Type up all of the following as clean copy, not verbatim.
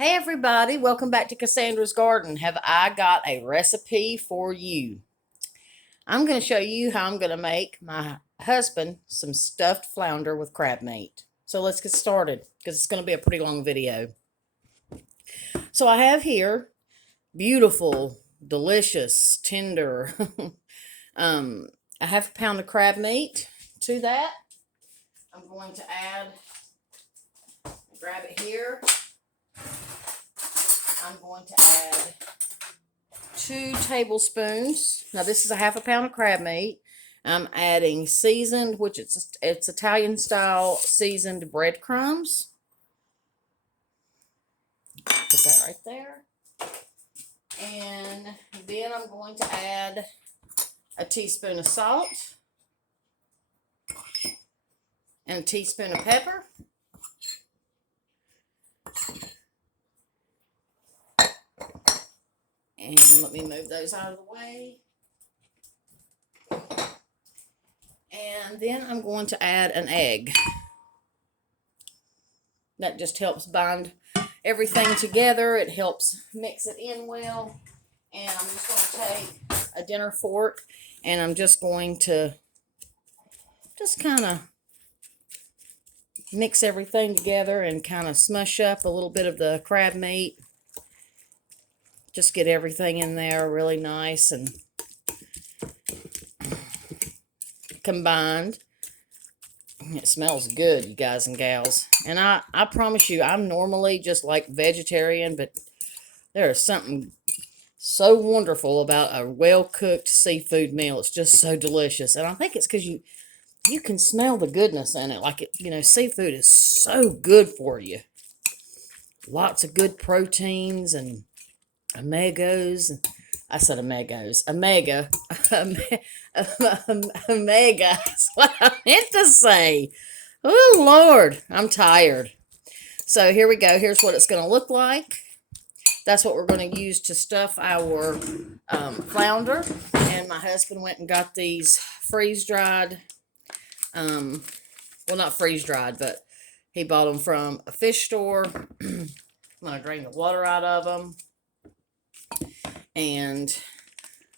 Hey everybody, welcome back to Cassandra's Garden. Have I got a recipe for you? I'm going to show you how I'm going to make my husband some stuffed flounder with crab meat. So let's get started because it's going to be a pretty long video. So I have here beautiful, delicious, tender, a half a pound of crab meat. To that, I'm going to grab it here. I'm going to add 2 tablespoons. Now this is a half a pound of crab meat. I'm adding seasoned, which it's Italian style seasoned breadcrumbs. Put that right there. And then I'm going to add a teaspoon of salt and a teaspoon of pepper. And let me move those out of the way. And then I'm going to add an egg. That just helps bind everything together. It helps mix it in well. And I'm just going to take a dinner fork and I'm just going to kind of mix everything together and kind of smush up a little bit of the crab meat. Just get everything in there really nice and combined. It smells good, you guys and gals. And I promise you, I'm normally just like vegetarian, but there is something so wonderful about a well-cooked seafood meal. It's just so delicious. And I think it's because you can smell the goodness in it. Like, seafood is so good for you. Lots of good proteins and omegos. I said omegos. Omega. Omega. That's what I meant to say. Oh, Lord. I'm tired. So here we go. Here's what it's going to look like. That's what we're going to use to stuff our flounder. And my husband went and got these freeze-dried. Well, not freeze-dried, but he bought them from a fish store. I'm going to drain the water out of them. And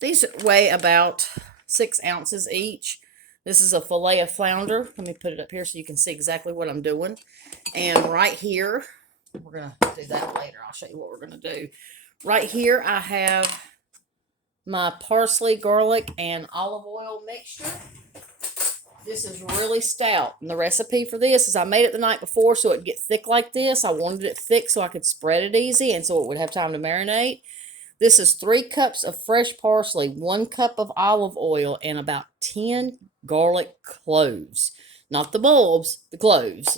these weigh about 6 ounces each. This is a fillet of flounder. Let me put it up here so you can see exactly what I'm doing. And right here, we're going to do that later. I'll show you what we're going to do. Right here, I have my parsley, garlic, and olive oil mixture. This is really stout. And the recipe for this is I made it the night before so it'd get thick like this. I wanted it thick so I could spread it easy and so it would have time to marinate. This is 3 cups of fresh parsley, 1 cup of olive oil, and about 10 garlic cloves. Not the bulbs, the cloves.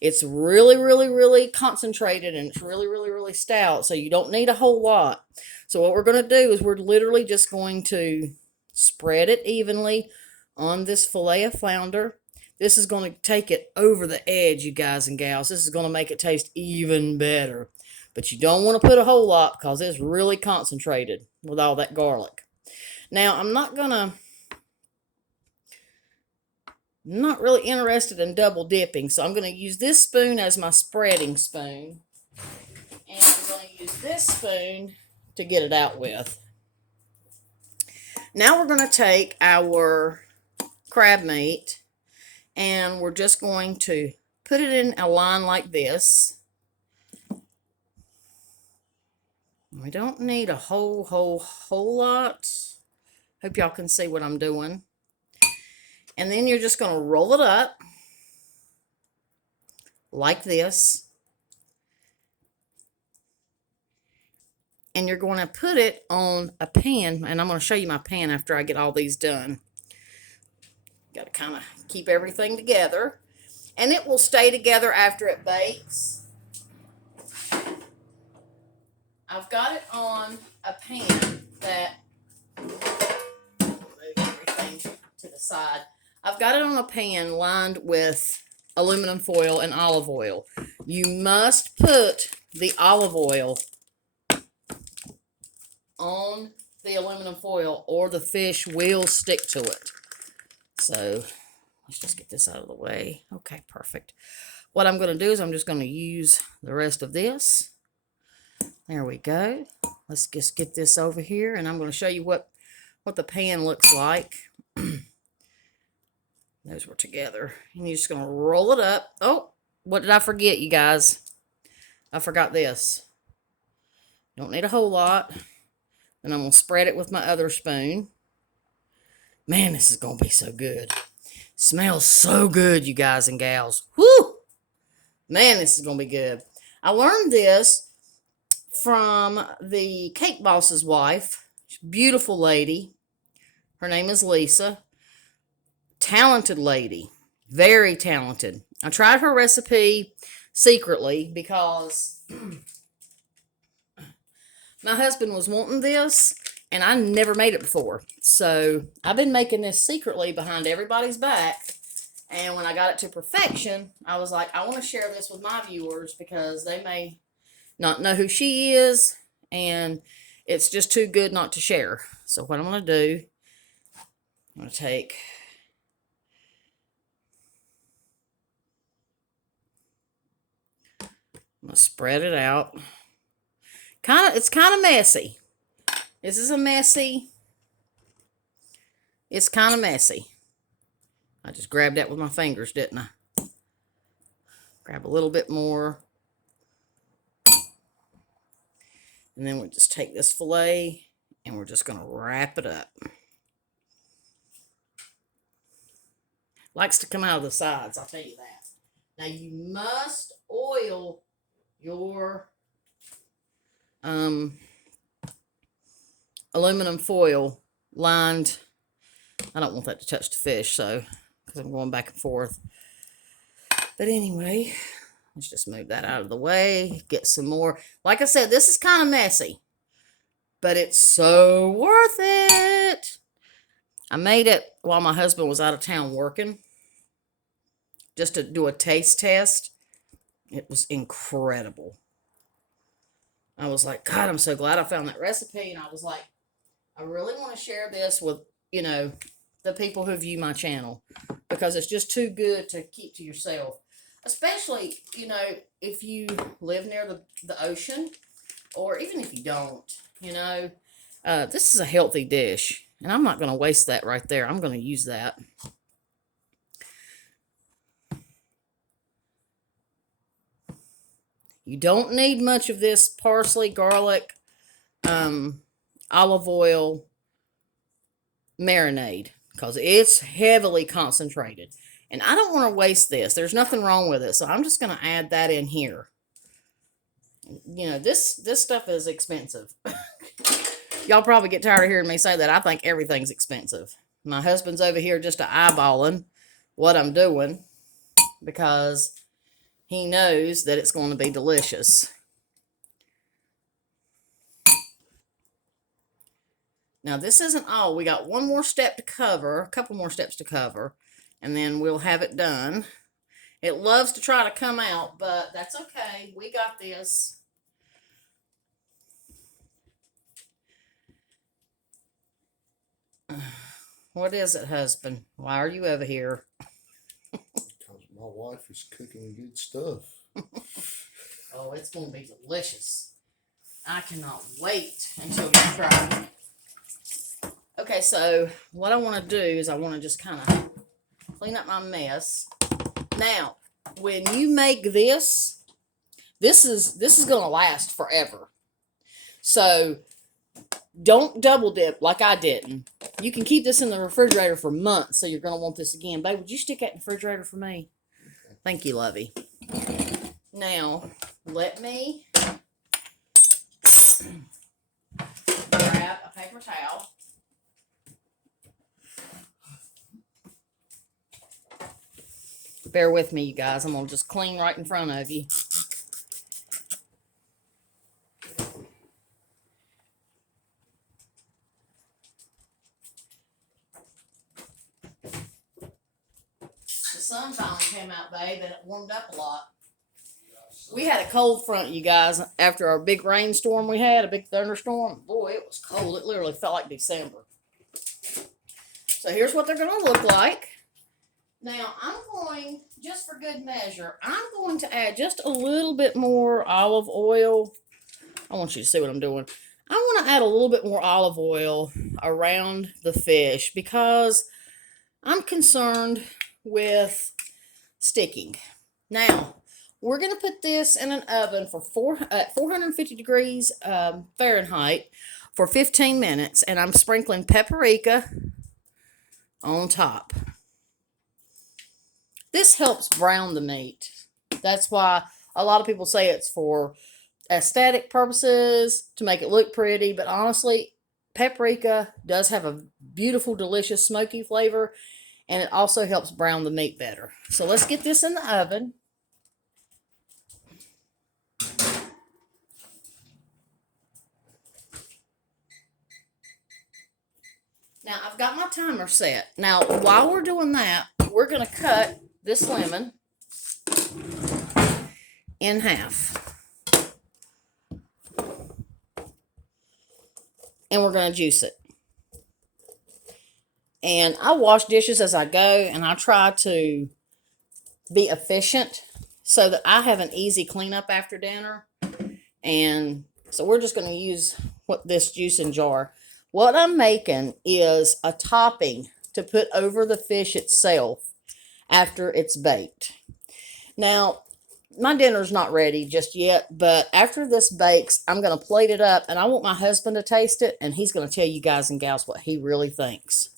It's really, really, really concentrated and it's really, really, really stout, so you don't need a whole lot. So what we're going to do is we're literally just going to spread it evenly on this fillet of flounder. This is going to take it over the edge, you guys and gals. This is going to make it taste even better. But you don't want to put a whole lot because it's really concentrated with all that garlic. Now, I'm not really interested in double dipping, so I'm going to use this spoon as my spreading spoon. And I'm going to use this spoon to get it out with. Now we're going to take our crab meat and we're just going to put it in a line like this. We don't need a whole lot. Hope y'all can see what I'm doing. And then you're just going to roll it up like this. And you're going to put it on a pan. And I'm going to show you my pan after I get all these done. Got to kind of keep everything together. And it will stay together after it bakes. I've got it on a pan that, move everything to the side. I've got it on a pan lined with aluminum foil and olive oil. You must put the olive oil on the aluminum foil or the fish will stick to it. So let's just get this out of the way. Okay, perfect. what I'm going to do is I'm just going to use the rest of this. There we go. Let's just get this over here, and I'm going to show you what the pan looks like. Those were together. And you're just going to roll it up. Oh, what did I forget, you guys? I forgot this. Don't need a whole lot. And I'm going to spread it with my other spoon. Man, this is going to be so good. Smells so good, you guys and gals. Whoo! Man, this is going to be good. I learned this from the cake boss's wife. Beautiful lady. Her name is Lisa. Talented lady. Very talented. I tried her recipe secretly because my husband was wanting this, and I never made it before. So I've been making this secretly behind everybody's back. And when I got it to perfection, I was like, I want to share this with my viewers because they may not know who she is, and it's just too good not to share. So what I'm going to do, I'm going to take I'm going to spread it out. It's kind of messy. This is it's kind of messy. I just grabbed that with my fingers, didn't I? Grab a little bit more. And then we'll just take this filet and we're just going to wrap it up. Likes to come out of the sides, I'll tell you that. Now you must oil your aluminum foil lined. I don't want that to touch the fish, so because I'm going back and forth. But anyway, let's just move that out of the way. Get some more. Like I said, this is kind of messy, but it's so worth it. I made it while my husband was out of town working, just to do a taste test. It was incredible. I was like, God, I'm so glad I found that recipe. And I was like, I really want to share this with, the people who view my channel, because it's just too good to keep to yourself. Especially, if you live near the ocean, or even if you don't, this is a healthy dish. And I'm not going to waste that right there. I'm going to use that. You don't need much of this parsley, garlic, olive oil marinade, because it's heavily concentrated. And I don't want to waste this. There's nothing wrong with it. So I'm just going to add that in here. This stuff is expensive. Y'all probably get tired of hearing me say that. I think everything's expensive. My husband's over here just eyeballing what I'm doing because he knows that it's going to be delicious. Now, this isn't all. We got one more step to cover, a couple more steps to cover, and then we'll have it done. It loves to try to come out, but that's okay. We got this. What is it, husband? Why are you over here? Because my wife is cooking good stuff. Oh, it's going to be delicious. I cannot wait until you try. Okay, so what I want to do is I want to just kind of clean up my mess. Now, when you make this is going to last forever. So don't double dip like I didn't. You can keep this in the refrigerator for months, so you're going to want this again. Babe, would you stick that in the refrigerator for me? Thank you, lovey. Now, let me grab a paper towel. Bear with me, you guys. I'm going to just clean right in front of you. The sun finally came out, babe, and it warmed up a lot. We had a cold front, you guys, after our big rainstorm we had, a big thunderstorm. Boy, it was cold. It literally felt like December. So here's what they're going to look like. Now, I'm going, just for good measure, I'm going to add just a little bit more olive oil. I want you to see what I'm doing. I want to add a little bit more olive oil around the fish because I'm concerned with sticking. Now, we're going to put this in an oven for 450 degrees Fahrenheit for 15 minutes, and I'm sprinkling paprika on top. This helps brown the meat. That's why a lot of people say it's for aesthetic purposes, to make it look pretty, but honestly, paprika does have a beautiful, delicious, smoky flavor, and it also helps brown the meat better. So let's get this in the oven. Now, I've got my timer set. Now, while we're doing that, we're going to cut this lemon in half. And we're going to juice it. And I wash dishes as I go, and I try to be efficient so that I have an easy cleanup after dinner. And so we're just going to use this juicing jar. What I'm making is a topping to put over the fish itself after it's baked. Now, my dinner's not ready just yet, but after this bakes, I'm going to plate it up, and I want my husband to taste it, and he's going to tell you guys and gals what he really thinks.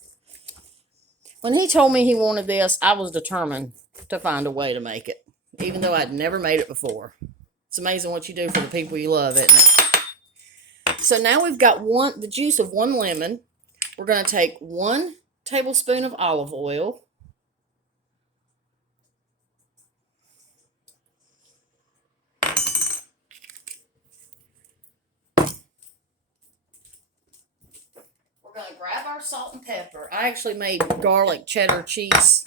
When he told me he wanted this, I was determined to find a way to make it, even though I'd never made it before. It's amazing what you do for the people you love, isn't it? So now we've got the juice of one lemon. We're going to take 1 tablespoon of olive oil. We're going to grab our salt and pepper. I actually made garlic cheddar cheese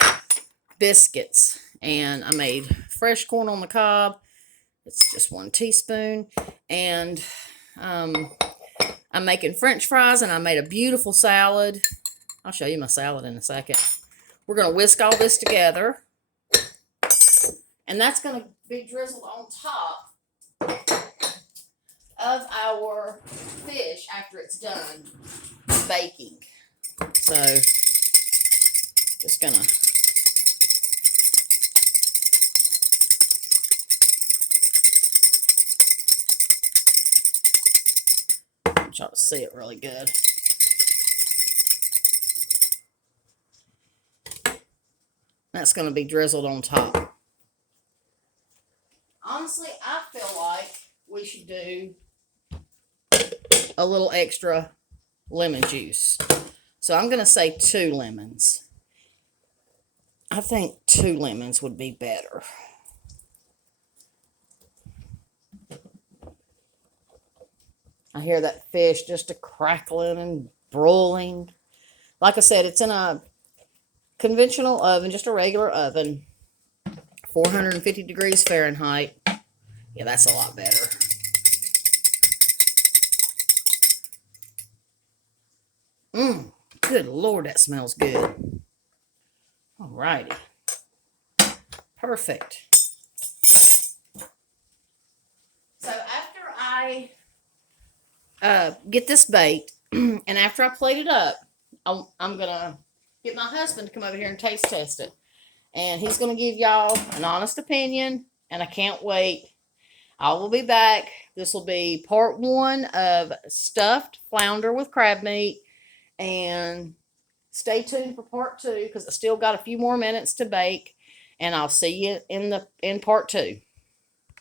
biscuits, and I made fresh corn on the cob. It's just 1 teaspoon. And I'm making French fries, and I made a beautiful salad. I'll show you my salad in a second. We're going to whisk all this together. And that's going to be drizzled on top of our fish after it's done baking. So, just going to try to see it really good. That's going to be drizzled on top. Honestly, I feel like we should do a little extra lemon juice. So I'm going to say 2 lemons. I think 2 lemons would be better. I hear that fish just a crackling and broiling. Like I said, it's in a conventional oven, just a regular oven, 450 degrees Fahrenheit. Yeah, that's a lot better. Good Lord, that smells good. All righty. Perfect. So after I get this baked, and after I plate it up, I'm going to get my husband to come over here and taste test it. And he's going to give y'all an honest opinion, and I can't wait. I will be back. This will be part 1 of stuffed flounder with crab meat. And stay tuned for part 2 because I still got a few more minutes to bake. And I'll see you in part 2.